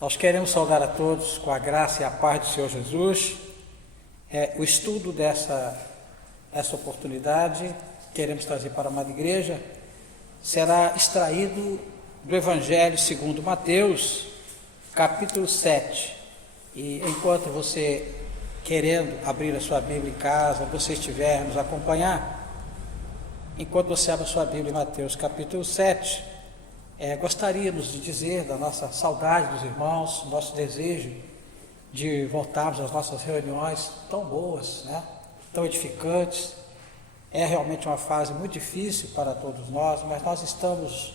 Nós queremos saudar a todos com a graça e a paz do Senhor Jesus. O estudo dessa oportunidade, queremos trazer para a amada igreja, será extraído do Evangelho segundo Mateus, capítulo 7. E enquanto você, querendo abrir a sua Bíblia em casa, você estiver nos acompanhar, enquanto você abre a sua Bíblia em Mateus, capítulo 7, gostaríamos de dizer da nossa saudade dos irmãos, nosso desejo de voltarmos às nossas reuniões tão boas, tão edificantes. É realmente uma fase muito difícil para todos nós, mas nós estamos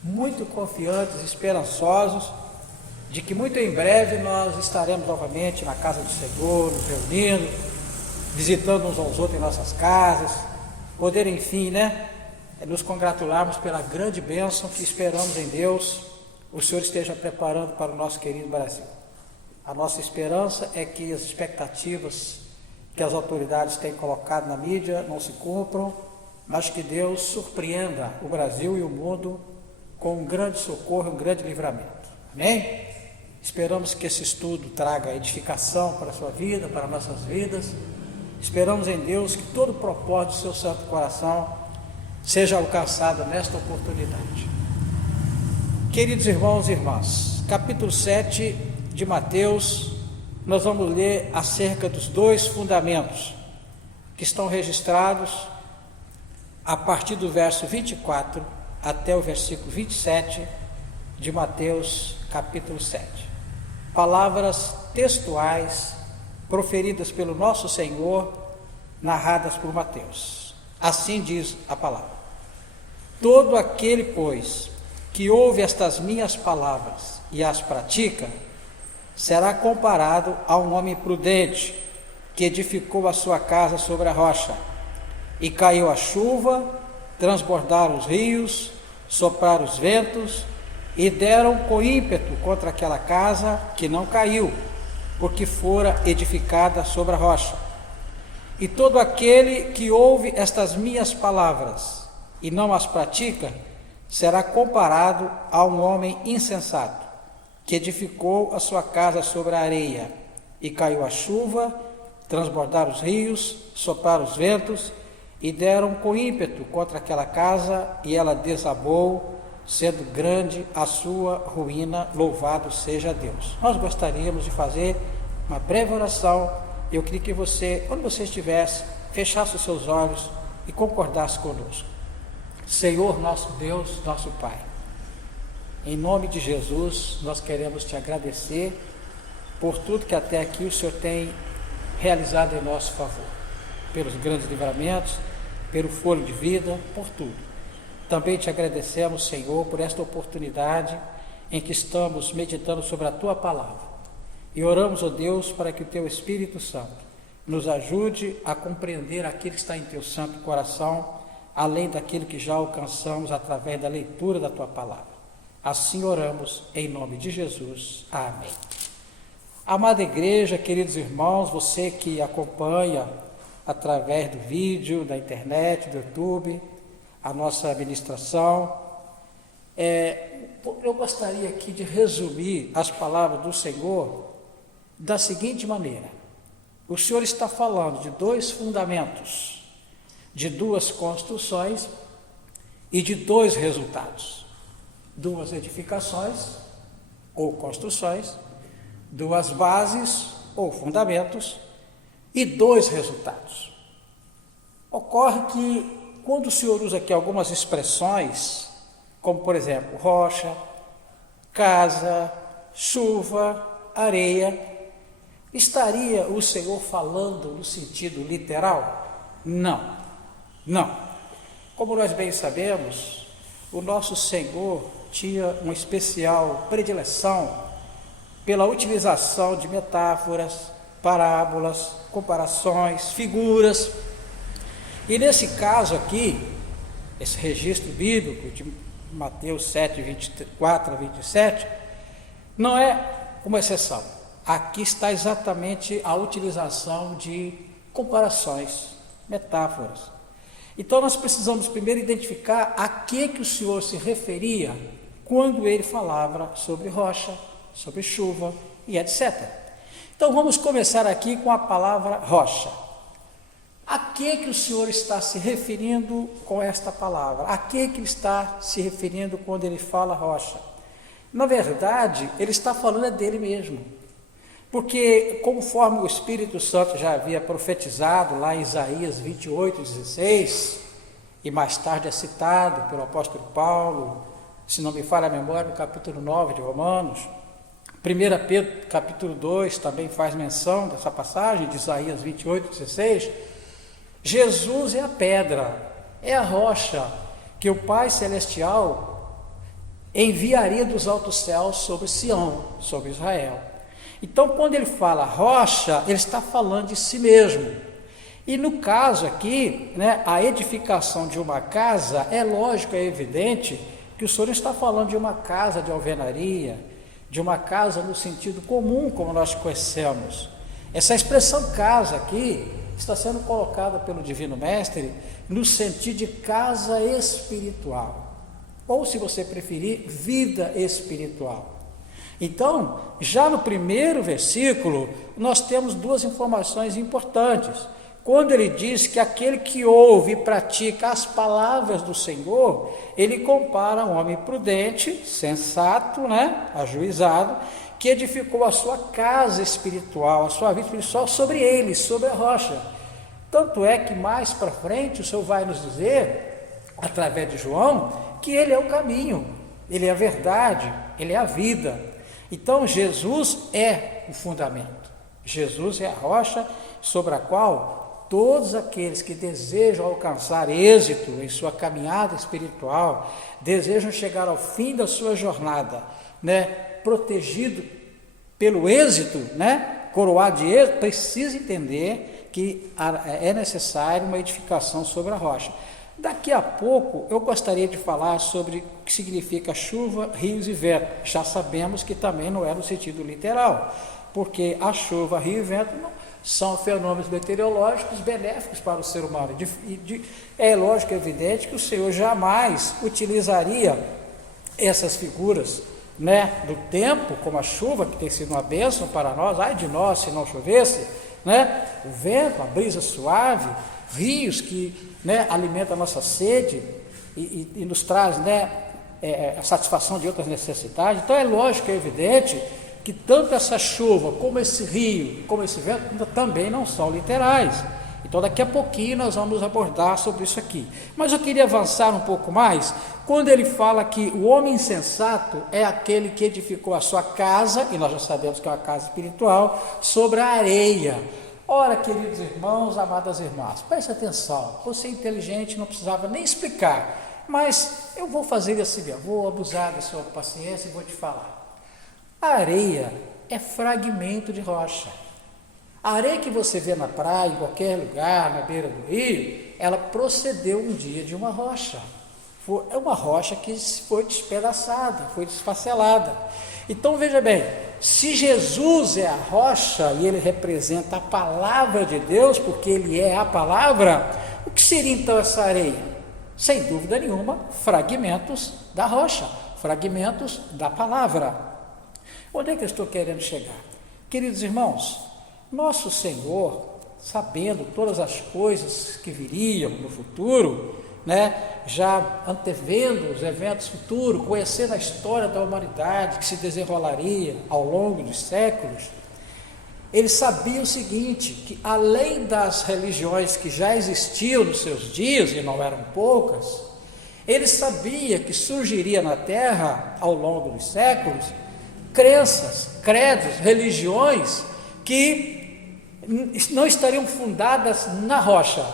muito confiantes, esperançosos, de que muito em breve nós estaremos novamente na casa do Senhor, nos reunindo, visitando uns aos outros em nossas casas, poder enfim, nos congratularmos pela grande bênção que esperamos em Deus, o Senhor esteja preparando para o nosso querido Brasil. A nossa esperança é que as expectativas que as autoridades têm colocado na mídia não se cumpram, mas que Deus surpreenda o Brasil e o mundo com um grande socorro, um grande livramento. Amém? Esperamos que esse estudo traga edificação para a sua vida, para nossas vidas. Esperamos em Deus que todo o propósito do seu santo coração seja alcançado nesta oportunidade. Queridos irmãos e irmãs, capítulo 7 de Mateus, nós vamos ler acerca dos dois fundamentos que estão registrados a partir do verso 24 até o versículo 27 de Mateus, capítulo 7. Palavras textuais proferidas pelo nosso Senhor, narradas por Mateus. Assim diz a palavra: todo aquele, pois, que ouve estas minhas palavras e as pratica, será comparado a um homem prudente que edificou a sua casa sobre a rocha. E caiu a chuva, transbordaram os rios, sopraram os ventos, e deram com ímpeto contra aquela casa, que não caiu, porque fora edificada sobre a rocha. E todo aquele que ouve estas minhas palavras e não as pratica, será comparado a um homem insensato, que edificou a sua casa sobre a areia. E caiu a chuva, transbordaram os rios, sopraram os ventos, e deram com ímpeto contra aquela casa, e ela desabou, sendo grande a sua ruína. Louvado seja Deus. Nós gostaríamos de fazer uma breve oração. Eu queria que você, quando você estivesse, fechasse os seus olhos e concordasse conosco. Senhor, nosso Deus, nosso Pai, em nome de Jesus, nós queremos te agradecer por tudo que até aqui o Senhor tem realizado em nosso favor, pelos grandes livramentos, pelo fôlego de vida, por tudo. Também te agradecemos, Senhor, por esta oportunidade em que estamos meditando sobre a Tua Palavra. E oramos, ó Deus, para que o Teu Espírito Santo nos ajude a compreender aquilo que está em Teu Santo Coração, além daquilo que já alcançamos através da leitura da Tua Palavra. Assim oramos, em nome de Jesus. Amém. Amada igreja, queridos irmãos, você que acompanha através do vídeo, da internet, do YouTube, a nossa administração, eu gostaria aqui de resumir as palavras do Senhor da seguinte maneira: o Senhor está falando de dois fundamentos, de duas construções e de dois resultados, duas edificações ou construções, duas bases ou fundamentos e dois resultados. Ocorre que quando o Senhor usa aqui algumas expressões, como por exemplo rocha, casa, chuva, areia, estaria o Senhor falando no sentido literal? Não. Como nós bem sabemos, o nosso Senhor tinha uma especial predileção pela utilização de metáforas, parábolas, comparações, figuras. E nesse caso aqui, esse registro bíblico de Mateus 7, 24 a 27, não é uma exceção. Aqui está exatamente a utilização de comparações, metáforas. Então nós precisamos primeiro identificar a que o Senhor se referia quando ele falava sobre rocha, sobre chuva e etc. Então vamos começar aqui com a palavra rocha. A que o Senhor está se referindo com esta palavra? A que ele está se referindo quando ele fala rocha? Na verdade, ele está falando dele mesmo. Porque, conforme o Espírito Santo já havia profetizado lá em Isaías 28:16, e mais tarde é citado pelo apóstolo Paulo, se não me falha a memória, no capítulo 9 de Romanos, 1 Pedro capítulo 2 também faz menção dessa passagem de Isaías 28:16, Jesus é a pedra, é a rocha que o Pai Celestial enviaria dos altos céus sobre Sião, sobre Israel. Então, quando ele fala rocha, ele está falando de si mesmo. E no caso aqui, a edificação de uma casa, é lógico, é evidente que o Senhor está falando de uma casa de alvenaria, de uma casa no sentido comum, como nós conhecemos. Essa expressão casa aqui está sendo colocada pelo Divino Mestre no sentido de casa espiritual, ou, se você preferir, vida espiritual. Então, já no primeiro versículo, nós temos duas informações importantes. Quando ele diz que aquele que ouve e pratica as palavras do Senhor, ele compara um homem prudente, sensato, ajuizado, que edificou a sua casa espiritual, a sua vida espiritual sobre ele, sobre a rocha. Tanto é que mais para frente o Senhor vai nos dizer, através de João, que ele é o caminho, ele é a verdade, ele é a vida. Então Jesus é o fundamento, Jesus é a rocha sobre a qual todos aqueles que desejam alcançar êxito em sua caminhada espiritual, desejam chegar ao fim da sua jornada, protegido pelo êxito, coroado de êxito, precisa entender que é necessário uma edificação sobre a rocha. Daqui a pouco eu gostaria de falar sobre o que significa chuva, rios e vento. Já sabemos que também não é no sentido literal, porque a chuva, rio e vento são fenômenos meteorológicos benéficos para o ser humano. É lógico, é evidente que o Senhor jamais utilizaria essas figuras do tempo, como a chuva, que tem sido uma bênção para nós, ai de nós se não chovesse, o vento, a brisa suave, rios que alimentam a nossa sede e nos traz a satisfação de outras necessidades. Então é lógico, é evidente que tanto essa chuva, como esse rio, como esse vento, também não são literais. Então daqui a pouquinho nós vamos abordar sobre isso aqui. Mas eu queria avançar um pouco mais, quando ele fala que o homem insensato é aquele que edificou a sua casa, e nós já sabemos que é uma casa espiritual, sobre a areia. Ora, queridos irmãos, amadas irmãs, preste atenção, você é inteligente, não precisava nem explicar, mas eu vou fazer assim, eu vou abusar da sua paciência e vou te falar. A areia é fragmento de rocha. A areia que você vê na praia, em qualquer lugar, na beira do rio, ela procedeu um dia de uma rocha. É uma rocha que foi despedaçada, foi desfacelada. Então veja bem, se Jesus é a rocha e ele representa a palavra de Deus, porque ele é a palavra, o que seria então essa areia? Sem dúvida nenhuma, fragmentos da rocha, fragmentos da palavra. Onde é que eu estou querendo chegar? Queridos irmãos, nosso Senhor, sabendo todas as coisas que viriam no futuro, já antevendo os eventos futuros, conhecendo a história da humanidade que se desenrolaria ao longo dos séculos, ele sabia o seguinte, que além das religiões que já existiam nos seus dias, e não eram poucas, ele sabia que surgiria na Terra, ao longo dos séculos, crenças, credos, religiões que não estariam fundadas na rocha,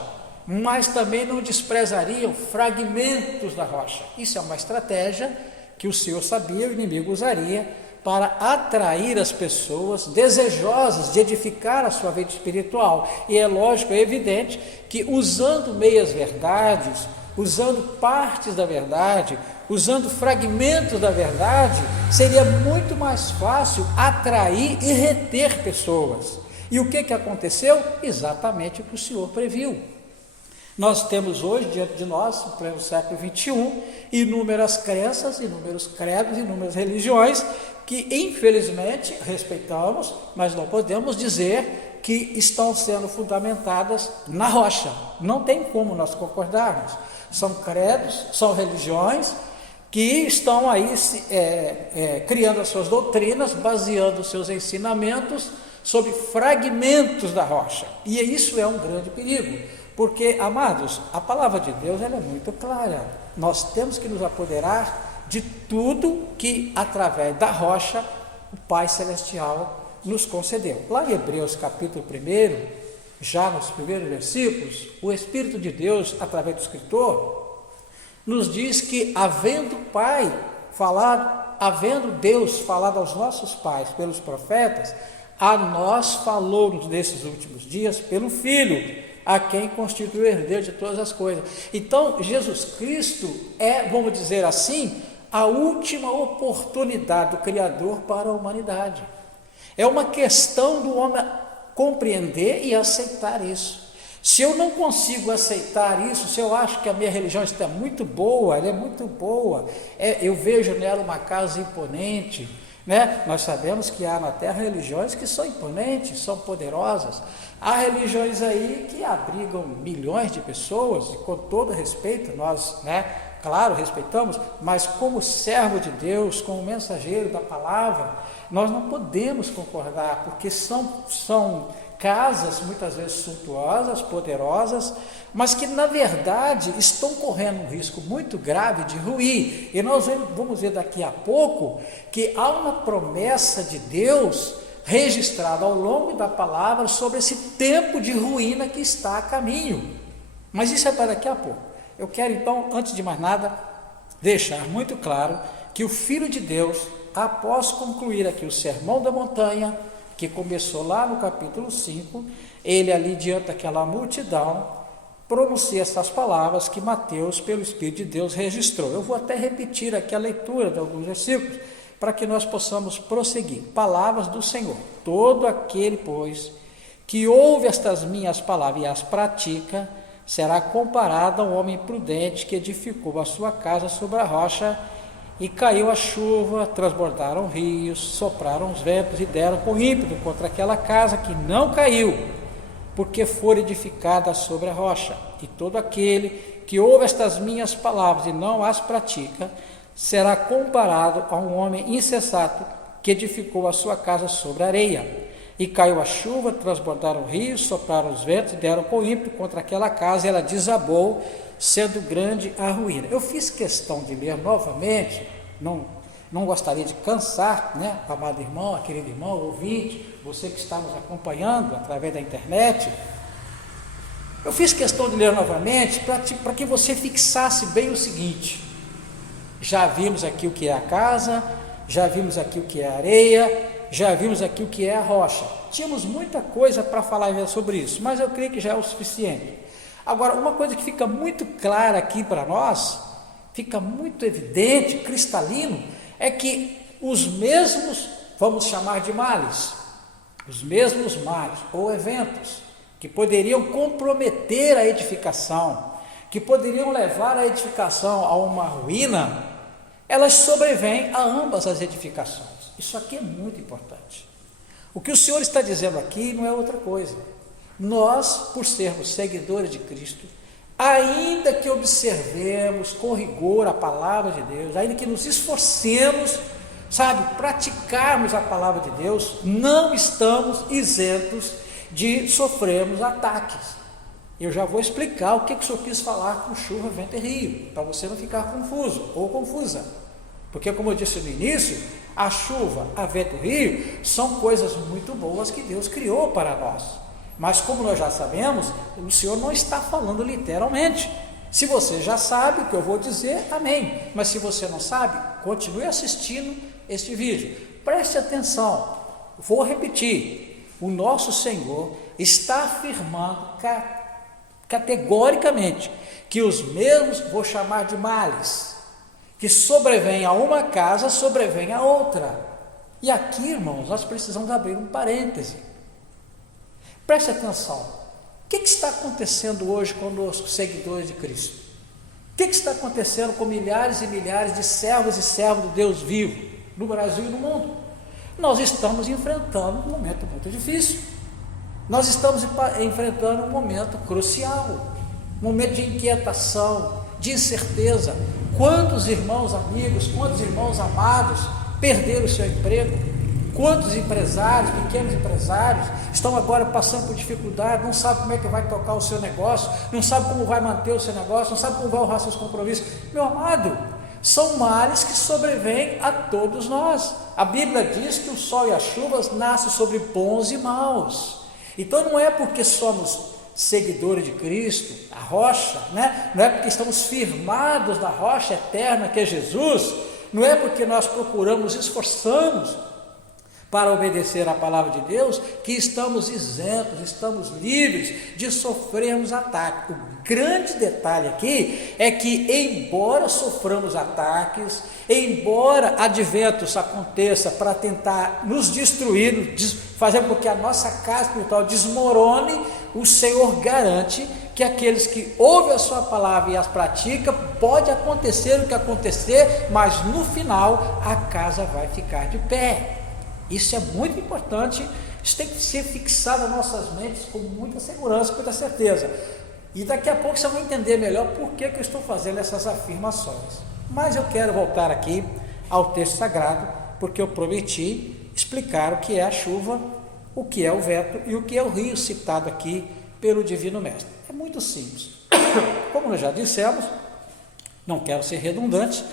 mas também não desprezariam fragmentos da rocha. Isso é uma estratégia que o Senhor sabia, o inimigo usaria para atrair as pessoas desejosas de edificar a sua vida espiritual. E é lógico, é evidente que usando meias verdades, usando partes da verdade, usando fragmentos da verdade, seria muito mais fácil atrair e reter pessoas. E o que aconteceu? Exatamente o que o Senhor previu. Nós temos hoje, diante de nós, no pleno século XXI, inúmeras crenças, inúmeros credos, inúmeras religiões, que infelizmente respeitamos, mas não podemos dizer que estão sendo fundamentadas na rocha. Não tem como nós concordarmos. São credos, são religiões que estão aí criando as suas doutrinas, baseando os seus ensinamentos sobre fragmentos da rocha. E isso é um grande perigo, porque, amados, a palavra de Deus ela é muito clara. Nós temos que nos apoderar de tudo que, através da rocha, o Pai Celestial nos concedeu. Lá em Hebreus capítulo 1, já nos primeiros versículos, o Espírito de Deus, através do escritor, nos diz que, havendo Deus falado aos nossos pais pelos profetas, a nós falou nesses últimos dias pelo Filho, a quem constitui o herdeiro de todas as coisas. Então, Jesus Cristo é, vamos dizer assim, a última oportunidade do Criador para a humanidade. É uma questão do homem compreender e aceitar isso. Se eu não consigo aceitar isso, se eu acho que a minha religião está muito boa, ela é muito boa, eu vejo nela uma casa imponente, né? Nós sabemos que há na Terra religiões que são imponentes, são poderosas. Há religiões aí que abrigam milhões de pessoas, e com todo respeito, nós, claro, respeitamos, mas como servo de Deus, como mensageiro da palavra, nós não podemos concordar, porque são casas muitas vezes suntuosas, poderosas, mas que na verdade estão correndo um risco muito grave de ruir. E nós vamos ver daqui a pouco que há uma promessa de Deus registrada ao longo da palavra sobre esse tempo de ruína que está a caminho. Mas isso é para daqui a pouco. Eu quero então, antes de mais nada, deixar muito claro que o Filho de Deus, após concluir aqui o Sermão da Montanha, que começou lá no capítulo 5, ele ali diante daquela multidão, pronuncia essas palavras que Mateus, pelo Espírito de Deus, registrou. Eu vou até repetir aqui a leitura de alguns versículos, para que nós possamos prosseguir. Palavras do Senhor: todo aquele, pois, que ouve estas minhas palavras e as pratica, será comparado a um homem prudente que edificou a sua casa sobre a rocha, e caiu a chuva, transbordaram rios, sopraram os ventos e deram com ímpeto contra aquela casa, que não caiu, porque for edificada sobre a rocha. E todo aquele que ouve estas minhas palavras e não as pratica, será comparado a um homem insensato que edificou a sua casa sobre a areia. E caiu a chuva, transbordaram rios, sopraram os ventos e deram com ímpeto contra aquela casa, e ela desabou, sendo grande a ruína. Eu fiz questão de ler novamente, não gostaria de cansar, amado irmão, querido irmão, ouvinte, você que está nos acompanhando através da internet. Eu fiz questão de ler novamente para que você fixasse bem o seguinte: já vimos aqui o que é a casa, já vimos aqui o que é a areia, já vimos aqui o que é a rocha. Tínhamos muita coisa para falar sobre isso, mas eu creio que já é o suficiente. Agora, uma coisa que fica muito clara aqui para nós, fica muito evidente, cristalino, é que os mesmos, vamos chamar de males, os mesmos males ou eventos que poderiam comprometer a edificação, que poderiam levar a edificação a uma ruína, elas sobrevêm a ambas as edificações. Isso aqui é muito importante. O que o Senhor está dizendo aqui não é outra coisa. Nós, por sermos seguidores de Cristo, ainda que observemos com rigor a palavra de Deus, ainda que nos esforcemos, praticarmos a palavra de Deus, não estamos isentos de sofrermos ataques. Eu já vou explicar o que o Senhor quis falar com chuva, vento e rio, para você não ficar confuso ou confusa. Porque, como eu disse no início, a chuva, a vento e o rio são coisas muito boas que Deus criou para nós. Mas, como nós já sabemos, o Senhor não está falando literalmente. Se você já sabe o que eu vou dizer, amém. Mas se você não sabe, continue assistindo este vídeo. Preste atenção, vou repetir. O nosso Senhor está afirmando categoricamente que os mesmos, vou chamar de males, que sobrevêm a uma casa, sobrevêm a outra. E aqui, irmãos, nós precisamos abrir um parêntese. Preste atenção, que está acontecendo hoje conosco, seguidores de Cristo? O que está acontecendo com milhares e milhares de servos e servas do Deus vivo, no Brasil e no mundo? Nós estamos enfrentando um momento muito difícil. Nós estamos enfrentando um momento crucial, um momento de inquietação, de incerteza. Quantos irmãos amigos, quantos irmãos amados perderam o seu emprego? Quantos empresários, pequenos empresários, estão agora passando por dificuldade, não sabem como é que vai tocar o seu negócio, não sabem como vai manter o seu negócio, não sabem como vai honrar seus compromissos. Meu amado, são males que sobrevêm a todos nós. A Bíblia diz que o sol e as chuvas nascem sobre bons e maus. Então não é porque somos seguidores de Cristo, a rocha, não é porque estamos firmados na rocha eterna que é Jesus, não é porque nós procuramos, esforçamos para obedecer à palavra de Deus, que estamos isentos, estamos livres de sofrermos ataque. O grande detalhe aqui é que, embora soframos ataques, embora adventos aconteça para tentar nos destruir, fazer com que a nossa casa espiritual desmorone, o Senhor garante que aqueles que ouvem a sua palavra e as praticam, pode acontecer o que acontecer, mas no final a casa vai ficar de pé. Isso é muito importante, isso tem que ser fixado nas nossas mentes com muita segurança, com muita certeza. E daqui a pouco você vai entender melhor por que eu estou fazendo essas afirmações. Mas eu quero voltar aqui ao texto sagrado, porque eu prometi explicar o que é a chuva, o que é o vento e o que é o rio citado aqui pelo Divino Mestre. É muito simples. Como nós já dissemos, não quero ser redundante,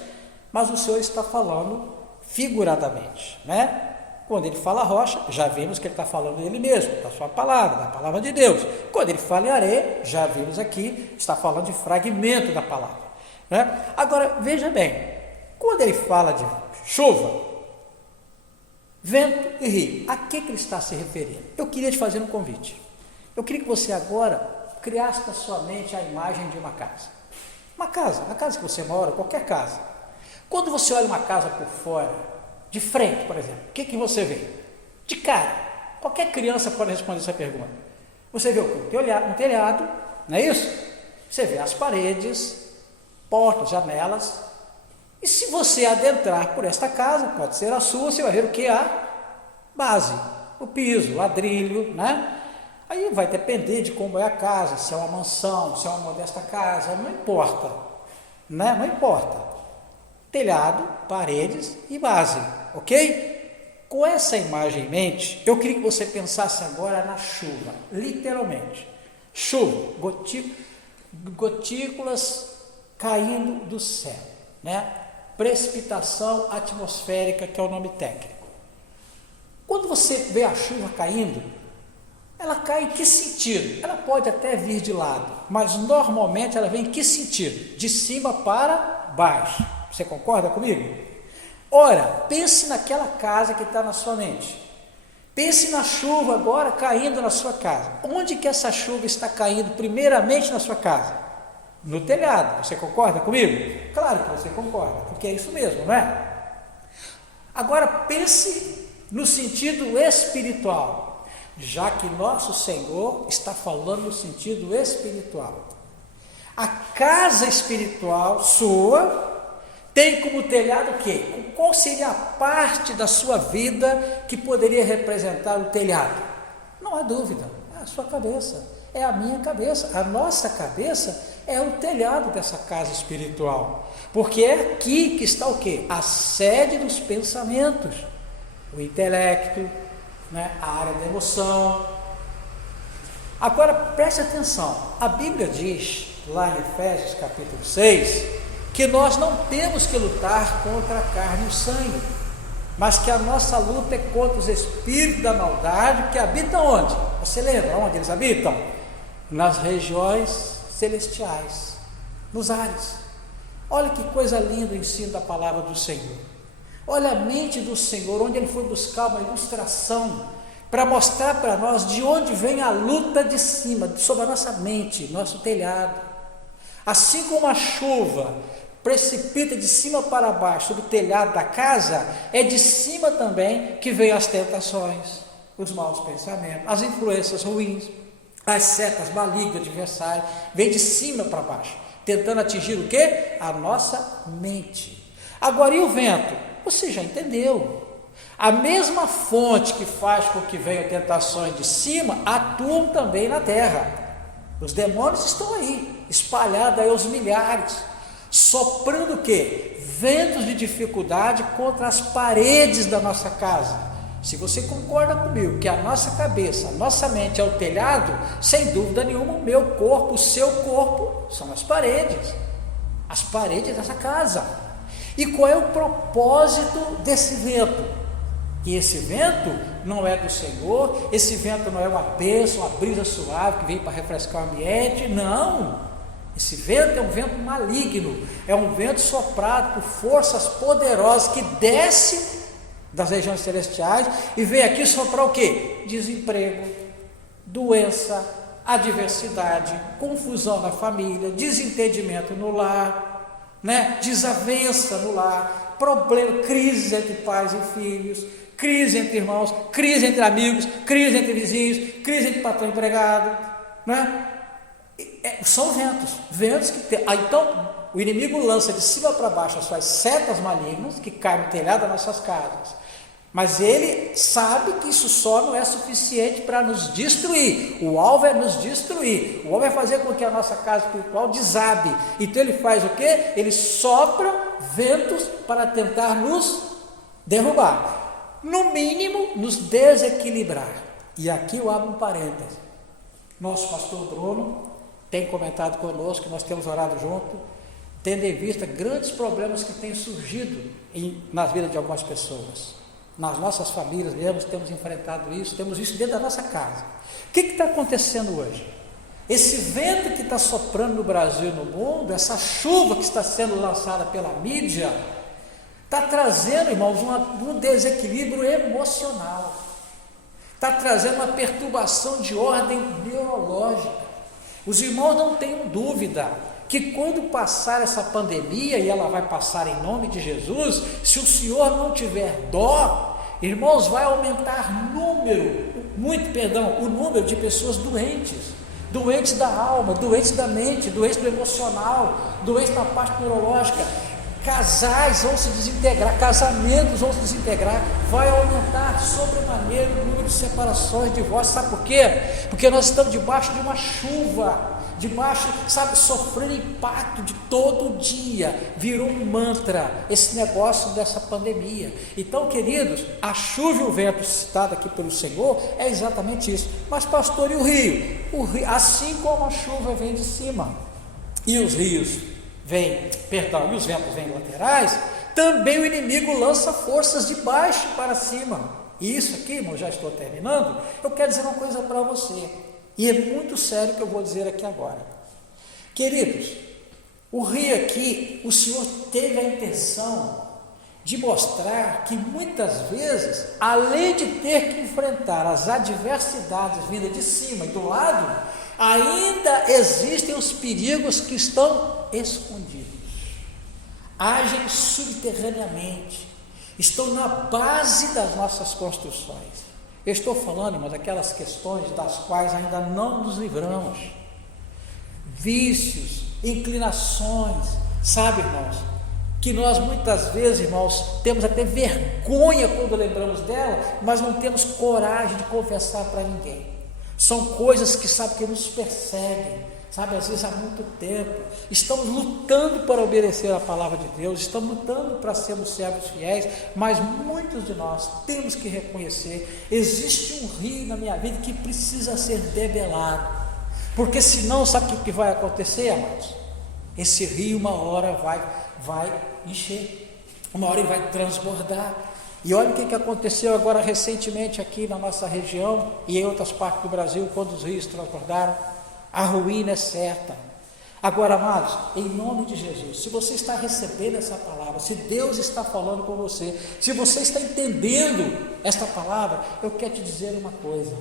mas o Senhor está falando figuradamente, né? Quando ele fala rocha, já vimos que ele está falando dele mesmo, da sua palavra, da palavra de Deus. Quando ele fala em areia, já vimos aqui, está falando de fragmento da palavra, né? Agora, veja bem, quando ele fala de chuva, vento e rio, a que ele está se referindo? Eu queria te fazer um convite. Eu queria que você agora criasse na sua mente a imagem de uma casa. Uma casa, a casa que você mora, qualquer casa. Quando você olha uma casa por fora, de frente, por exemplo, o que você vê? De cara, qualquer criança pode responder essa pergunta. Você vê o quê? Um telhado, não é isso? Você vê as paredes, portas, janelas, e se você adentrar por esta casa, pode ser a sua, você vai ver o que? A base, o piso, o ladrilho, né? Aí vai depender de como é a casa, se é uma mansão, se é uma modesta casa, não importa, né? Não importa. Telhado, paredes e base, ok? Com essa imagem em mente, eu queria que você pensasse agora na chuva, literalmente. Chuva, gotículas caindo do céu, né? Precipitação atmosférica, que é o nome técnico. Quando você vê a chuva caindo, ela cai em que sentido? Ela pode até vir de lado, mas normalmente ela vem em que sentido? De cima para baixo. Você concorda comigo? Ora, pense naquela casa que está na sua mente. Pense na chuva agora caindo na sua casa. Onde que essa chuva está caindo primeiramente na sua casa? No telhado. Você concorda comigo? Claro que você concorda, porque é isso mesmo, não é? Agora pense no sentido espiritual, já que nosso Senhor está falando no sentido espiritual. A casa espiritual sua tem como telhado o quê? Qual seria a parte da sua vida que poderia representar o telhado? Não há dúvida, é a sua cabeça, é a minha cabeça, a nossa cabeça é o telhado dessa casa espiritual, porque é aqui que está o quê? A sede dos pensamentos, o intelecto, né? A área da emoção. Agora preste atenção, a Bíblia diz lá em Efésios capítulo 6, que nós não temos que lutar contra a carne e o sangue, mas que a nossa luta é contra os espíritos da maldade que habitam onde? Você lembra onde eles habitam? Nas regiões celestiais, nos ares. Olha que coisa linda o ensino da palavra do Senhor. Olha a mente do Senhor, onde ele foi buscar uma ilustração para mostrar para nós de onde vem a luta de cima, sobre a nossa mente, nosso telhado. Assim como a chuva precipita de cima para baixo sobre o telhado da casa, é de cima também que vem as tentações, os maus pensamentos, as influências ruins, das setas malignas do adversário, vem de cima para baixo, tentando atingir o quê? A nossa mente. Agora, e o vento? Você já entendeu. A mesma fonte que faz com que venham tentações de cima, atuam também na terra. Os demônios estão aí, espalhados aí aos milhares, soprando o quê? Ventos de dificuldade contra as paredes da nossa casa. Se você concorda comigo que a nossa cabeça, a nossa mente é o telhado, sem dúvida nenhuma o meu corpo, o seu corpo são as paredes dessa casa. E qual é o propósito desse vento? E esse vento não é do Senhor, esse vento não é uma bênção, uma brisa suave que vem para refrescar o ambiente, não. Esse vento é um vento maligno, é um vento soprado por forças poderosas que desce das regiões celestiais e vem aqui soprar o quê? Desemprego, doença, adversidade, confusão na família, desentendimento no lar, desavença no lar, problema, crise entre pais e filhos, crise entre irmãos, crise entre amigos, crise entre vizinhos, crise entre patrão e empregado, são ventos que tem. Então o inimigo lança de cima para baixo as suas setas malignas que caem no telhado das nossas casas, mas ele sabe que isso só não é suficiente para nos destruir. O alvo é nos destruir, o alvo é fazer com que a nossa casa espiritual desabe. Então ele faz o quê? Ele sopra ventos para tentar nos derrubar, no mínimo nos desequilibrar. E aqui eu abro um parêntese. Nosso pastor Bruno tem comentado conosco, que nós temos orado junto, tendo em vista grandes problemas que têm surgido na vida de algumas pessoas. Nas nossas famílias mesmo temos enfrentado isso, temos isso dentro da nossa casa. O que está acontecendo hoje? Esse vento que está soprando no Brasil e no mundo, essa chuva que está sendo lançada pela mídia, está trazendo, irmãos, um desequilíbrio emocional, está trazendo uma perturbação de ordem neurológica. Os irmãos não tenham dúvida que quando passar essa pandemia, e ela vai passar em nome de Jesus, se o Senhor não tiver dó, irmãos, vai aumentar o número de pessoas doentes da alma, doentes da mente, doentes do emocional, doentes da parte neurológica. Casais vão se desintegrar, casamentos vão se desintegrar, vai aumentar sobremaneira o número de separações, divórcios. Sabe por quê? Porque nós estamos debaixo de uma chuva, sofrendo impacto de todo dia, virou um mantra esse negócio dessa pandemia. Então, queridos, a chuva e o vento citado aqui pelo Senhor é exatamente isso. Mas pastor, e o rio? Assim como a chuva vem de cima e os rios e os ventos vêm laterais, também o inimigo lança forças de baixo para cima. E isso aqui, irmão, já estou terminando, eu quero dizer uma coisa para você, e é muito sério que eu vou dizer aqui agora. Queridos, o rio aqui, o Senhor teve a intenção de mostrar que muitas vezes, além de ter que enfrentar as adversidades vindas de cima e do lado, ainda existem os perigos que estão escondidos, agem subterraneamente, estão na base das nossas construções. Eu estou falando, irmãos, daquelas questões das quais ainda não nos livramos, vícios, inclinações, sabe, irmãos, que nós muitas vezes, irmãos, temos até vergonha quando lembramos dela, mas não temos coragem de confessar para ninguém. São coisas que nos perseguem, às vezes há muito tempo. Estamos lutando para obedecer a palavra de Deus, estamos lutando para sermos servos fiéis, mas muitos de nós temos que reconhecer, existe um rio na minha vida que precisa ser debelado, porque senão, sabe o que vai acontecer, amados? Esse rio uma hora vai encher, uma hora ele vai transbordar. E olha o que aconteceu agora recentemente aqui na nossa região e em outras partes do Brasil, quando os rios transbordaram. A ruína é certa. Agora, amados, em nome de Jesus, se você está recebendo essa palavra, se Deus está falando com você, se você está entendendo esta palavra, eu quero te dizer uma coisa: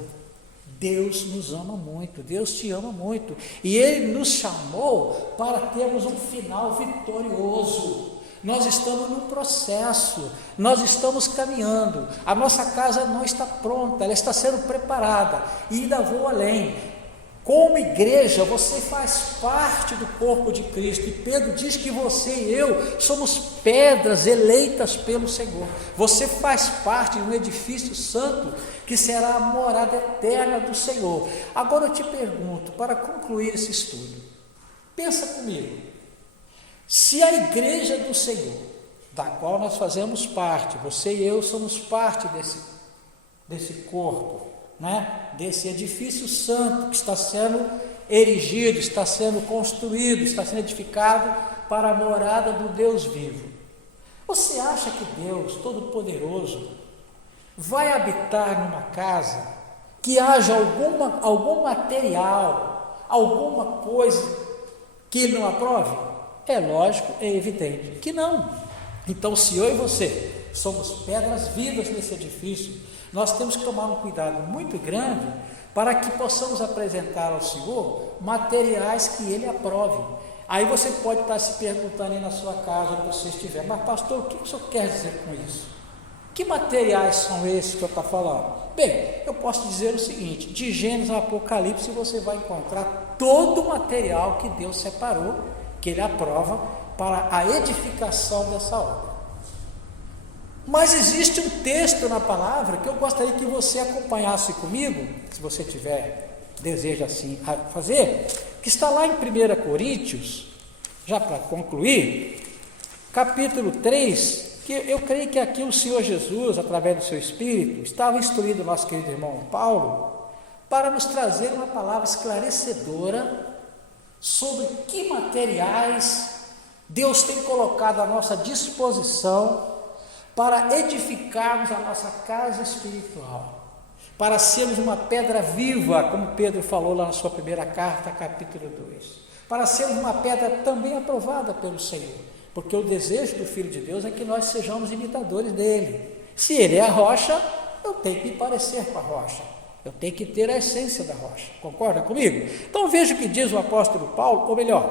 Deus nos ama muito, Deus te ama muito, e Ele nos chamou para termos um final vitorioso. Nós estamos num processo, nós estamos caminhando, a nossa casa não está pronta, ela está sendo preparada, e ainda vou além. Como igreja, você faz parte do corpo de Cristo, e Pedro diz que você e eu somos pedras eleitas pelo Senhor. Você faz parte de um edifício santo que será a morada eterna do Senhor. Agora eu te pergunto, para concluir esse estudo, pensa comigo, se a igreja do Senhor, da qual nós fazemos parte, você e eu somos parte desse corpo, desse edifício santo que está sendo erigido, está sendo construído, está sendo edificado para a morada do Deus vivo. Você acha que Deus Todo-Poderoso vai habitar numa casa que haja algum material, alguma coisa que Ele não aprove? É lógico, é evidente que não. Então, se eu e você somos pedras vivas nesse edifício, nós temos que tomar um cuidado muito grande para que possamos apresentar ao Senhor materiais que Ele aprove. Aí você pode estar se perguntando aí na sua casa, onde você estiver, mas pastor, o que o senhor quer dizer com isso? Que materiais são esses que eu estou falando? Bem, eu posso dizer o seguinte, de Gênesis ao Apocalipse você vai encontrar todo o material que Deus separou, que Ele aprova para a edificação dessa obra. Mas existe um texto na palavra que eu gostaria que você acompanhasse comigo, se você tiver desejo assim a fazer, que está lá em 1 Coríntios, já para concluir, capítulo 3, que eu creio que aqui o Senhor Jesus, através do seu Espírito, estava instruindo o nosso querido irmão Paulo, para nos trazer uma palavra esclarecedora sobre que materiais Deus tem colocado à nossa disposição para edificarmos a nossa casa espiritual, para sermos uma pedra viva, como Pedro falou lá na sua primeira carta, capítulo 2, para sermos uma pedra também aprovada pelo Senhor, porque o desejo do Filho de Deus é que nós sejamos imitadores dele. Se ele é a rocha, eu tenho que me parecer com a rocha, eu tenho que ter a essência da rocha, concorda comigo? Então veja o que diz o apóstolo Paulo, ou melhor,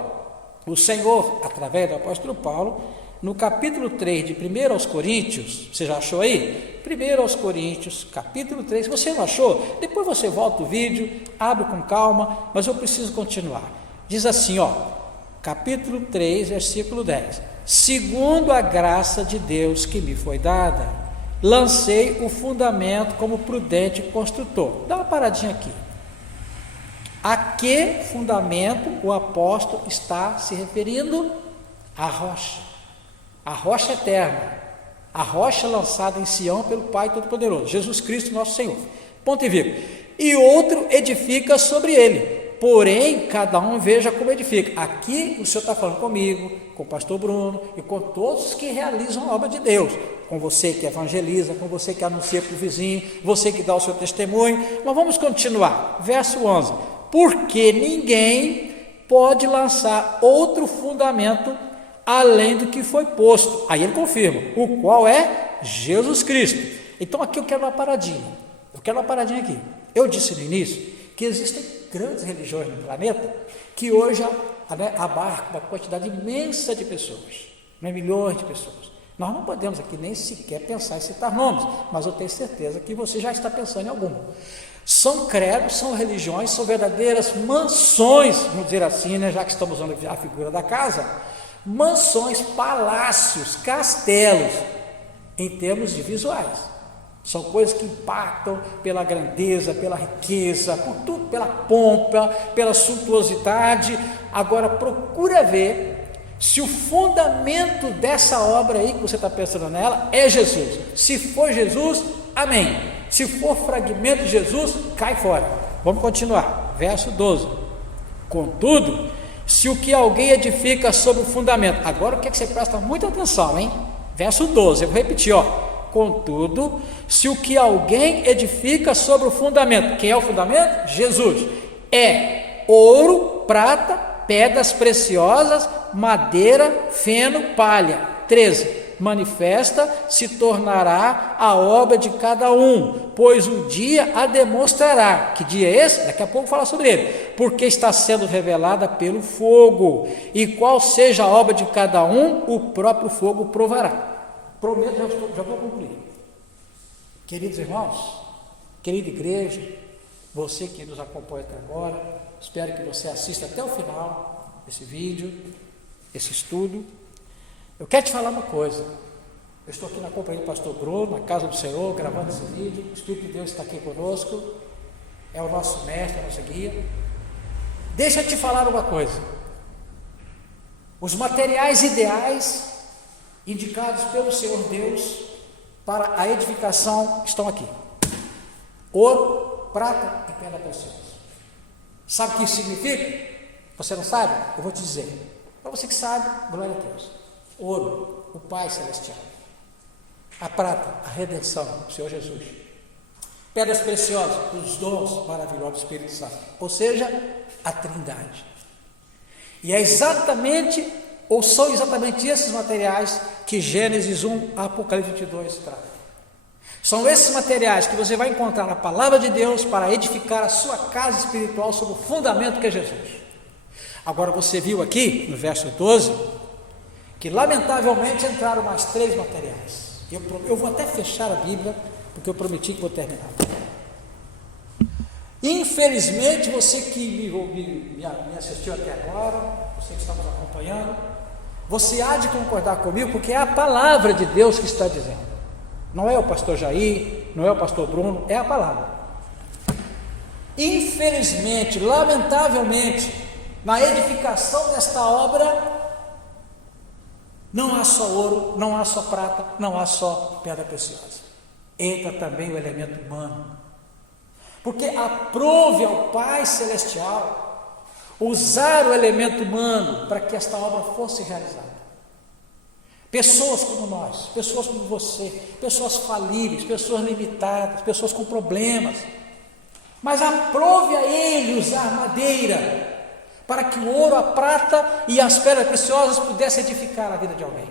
o Senhor, através do apóstolo Paulo, no capítulo 3 de 1 aos Coríntios, você já achou aí? 1 aos Coríntios, capítulo 3, se você não achou, depois você volta o vídeo, abre com calma, mas eu preciso continuar. Diz assim, capítulo 3, versículo 10, segundo a graça de Deus que me foi dada, lancei o fundamento como prudente construtor. Dá uma paradinha aqui. A que fundamento o apóstolo está se referindo? A rocha. A rocha eterna, a rocha lançada em Sião pelo Pai Todo-Poderoso, Jesus Cristo nosso Senhor, ponto e vírgula, e outro edifica sobre ele, porém cada um veja como edifica. Aqui o Senhor está falando comigo, com o pastor Bruno e com todos que realizam a obra de Deus, com você que evangeliza, com você que anuncia para o vizinho, você que dá o seu testemunho. Mas vamos continuar, verso 11, porque ninguém pode lançar outro fundamento além do que foi posto. Aí ele confirma, o qual é Jesus Cristo. Então aqui eu quero uma paradinha aqui. Eu disse no início que existem grandes religiões no planeta que hoje abarcam uma quantidade imensa de pessoas, milhões de pessoas. Nós não podemos aqui nem sequer pensar em citar nomes, mas eu tenho certeza que você já está pensando em alguma. São credos, são religiões, são verdadeiras mansões, vamos dizer assim, já que estamos usando a figura da casa, mansões, palácios, castelos, em termos de visuais. São coisas que impactam pela grandeza, pela riqueza, por tudo, pela pompa, pela suntuosidade. Agora procura ver se o fundamento dessa obra aí que você está pensando nela é Jesus. Se for Jesus, amém. Se for fragmento de Jesus, cai fora. Vamos continuar, verso 12. Contudo, se o que alguém edifica sobre o fundamento, agora o que é que você presta muita atenção, hein? Verso 12, eu vou repetir, contudo, se o que alguém edifica sobre o fundamento, quem é o fundamento? Jesus, é ouro, prata, pedras preciosas, madeira, feno, palha. 13, manifesta se tornará a obra de cada um, pois um dia a demonstrará. Que dia é esse? Daqui a pouco fala sobre ele, porque está sendo revelada pelo fogo, e qual seja a obra de cada um, o próprio fogo provará. Prometo, já vou concluir. Queridos irmãos, querida igreja, você que nos acompanha até agora, espero que você assista até o final desse vídeo, esse estudo. Eu quero te falar uma coisa. Eu estou aqui na companhia do pastor Bruno, na casa do Senhor, gravando esse vídeo. O Espírito de Deus está aqui conosco, é o nosso mestre, a nossa guia. Deixa eu te falar uma coisa. Os materiais ideais indicados pelo Senhor Deus para a edificação estão aqui: ouro, prata e pedra preciosa. Sabe o que isso significa? Você não sabe? Eu vou te dizer. Para você que sabe, glória a Deus. Ouro, o Pai Celestial. A prata, a redenção, o Senhor Jesus. Pedras preciosas, os dons maravilhosos do Espírito Santo. Ou seja, a Trindade. E é exatamente, ou são exatamente esses materiais que Gênesis 1 a Apocalipse 22 tratam. São esses materiais que você vai encontrar na palavra de Deus para edificar a sua casa espiritual sobre o fundamento que é Jesus. Agora você viu aqui, no verso 12, que lamentavelmente entraram mais 3 materiais. Eu vou até fechar a Bíblia, porque eu prometi que vou terminar. Infelizmente, você que me assistiu até agora, você que está nos acompanhando, você há de concordar comigo, porque é a palavra de Deus que está dizendo. Não é o pastor Jair, não é o pastor Bruno, é a palavra. Infelizmente, lamentavelmente, na edificação desta obra, não há só ouro, não há só prata, não há só pedra preciosa. Entra também o elemento humano. Porque aprove ao Pai Celestial usar o elemento humano para que esta obra fosse realizada. Pessoas como nós, pessoas como você, pessoas falíveis, pessoas limitadas, pessoas com problemas, mas aprove a Ele usar madeira para que o ouro, a prata e as pedras preciosas pudessem edificar a vida de alguém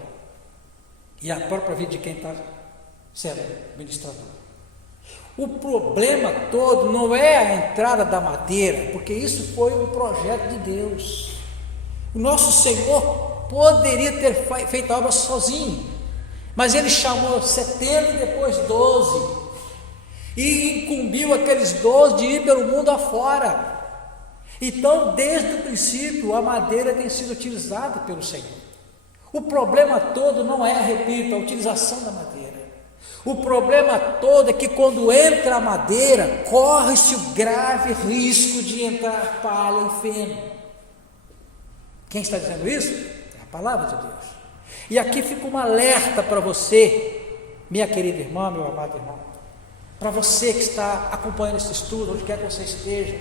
e a própria vida de quem está sendo ministrador. O problema todo não é a entrada da madeira, porque isso foi um projeto de Deus. O nosso Senhor poderia ter feito a obra sozinho, mas Ele chamou 70 e depois 12, e incumbiu aqueles 12 de ir pelo mundo afora. Então, desde o princípio, a madeira tem sido utilizada pelo Senhor. O problema todo não é, repito, a utilização da madeira. O problema todo é que quando entra a madeira, corre-se o grave risco de entrar palha e feno. Quem está dizendo isso? É a palavra de Deus. E aqui fica um alerta para você, minha querida irmã, meu amado irmão, para você que está acompanhando esse estudo, onde quer que você esteja.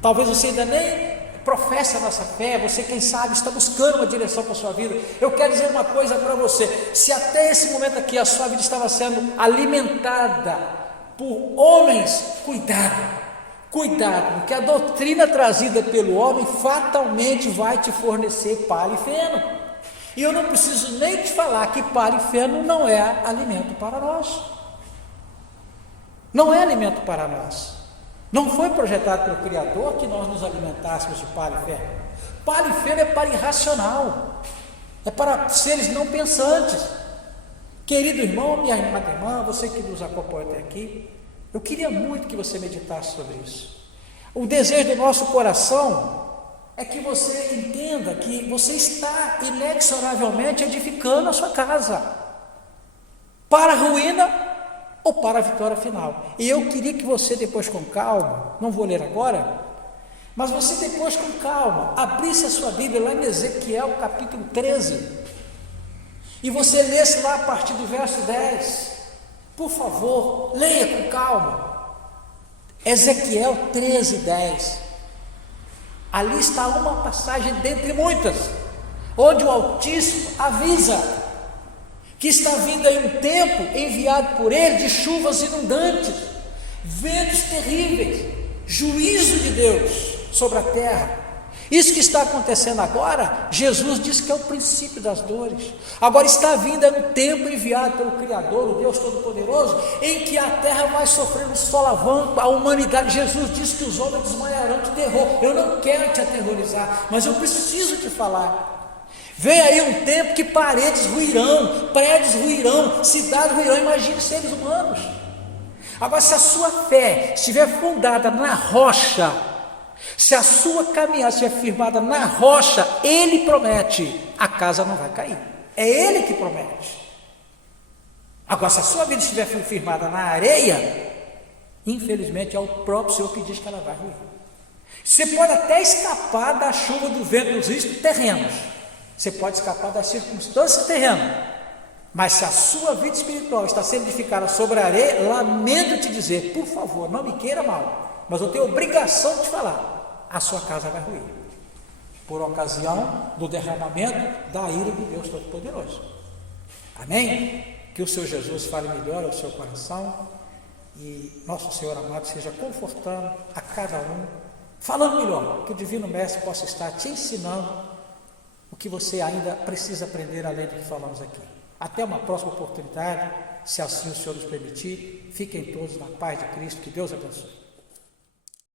Talvez você ainda nem professe a nossa fé, você quem sabe está buscando uma direção para a sua vida. Eu quero dizer uma coisa para você: se até esse momento aqui a sua vida estava sendo alimentada por homens, cuidado, porque a doutrina trazida pelo homem fatalmente vai te fornecer palha e feno. E eu não preciso nem te falar que palha e feno não é alimento para nós. Não é alimento para nós. Não foi projetado pelo Criador que nós nos alimentássemos de palha e feno. Palha e feno é para irracional, é para seres não pensantes. Querido irmão, minha irmã, você que nos acompanha até aqui, eu queria muito que você meditasse sobre isso. O desejo do nosso coração é que você entenda que você está inexoravelmente edificando a sua casa para a ruína ou para a vitória final. E eu queria que você depois com calma, não vou ler agora, mas você depois com calma, abrisse a sua Bíblia lá em Ezequiel capítulo 13, e você lesse lá a partir do verso 10, por favor, leia com calma, Ezequiel 13, 10, ali está uma passagem dentre muitas, onde o Altíssimo avisa que está vindo aí um tempo enviado por Ele de chuvas inundantes, ventos terríveis, juízo de Deus sobre a terra. Isso que está acontecendo agora, Jesus disse que é o princípio das dores. Agora está vindo um tempo enviado pelo Criador, o Deus Todo-Poderoso, em que a terra vai sofrer um solavanco, a humanidade. Jesus disse que os homens desmaiarão de terror. Eu não quero te aterrorizar, mas eu preciso te falar. Vem aí um tempo que paredes ruirão, prédios ruirão, cidades ruirão. Imagine seres humanos. Agora, se a sua fé estiver fundada na rocha, se a sua caminhada estiver firmada na rocha, Ele promete, a casa não vai cair. É Ele que promete. Agora, se a sua vida estiver firmada na areia, infelizmente é o próprio Senhor que diz que ela vai ruir. Você pode até escapar da chuva, do vento, dos riscos terrenos. Você pode escapar das circunstâncias terrenas. Mas se a sua vida espiritual está sendo edificada sobre a areia, lamento te dizer, por favor, não me queira mal, mas eu tenho obrigação de te falar, a sua casa vai ruir, por ocasião do derramamento da ira de Deus Todo-Poderoso. Amém? Que o Senhor Jesus fale melhor ao seu coração e nosso Senhor amado seja confortando a cada um, falando melhor, que o Divino Mestre possa estar te ensinando o que você ainda precisa aprender além do que falamos aqui. Até uma próxima oportunidade, se assim o Senhor nos permitir. Fiquem todos na paz de Cristo, que Deus abençoe.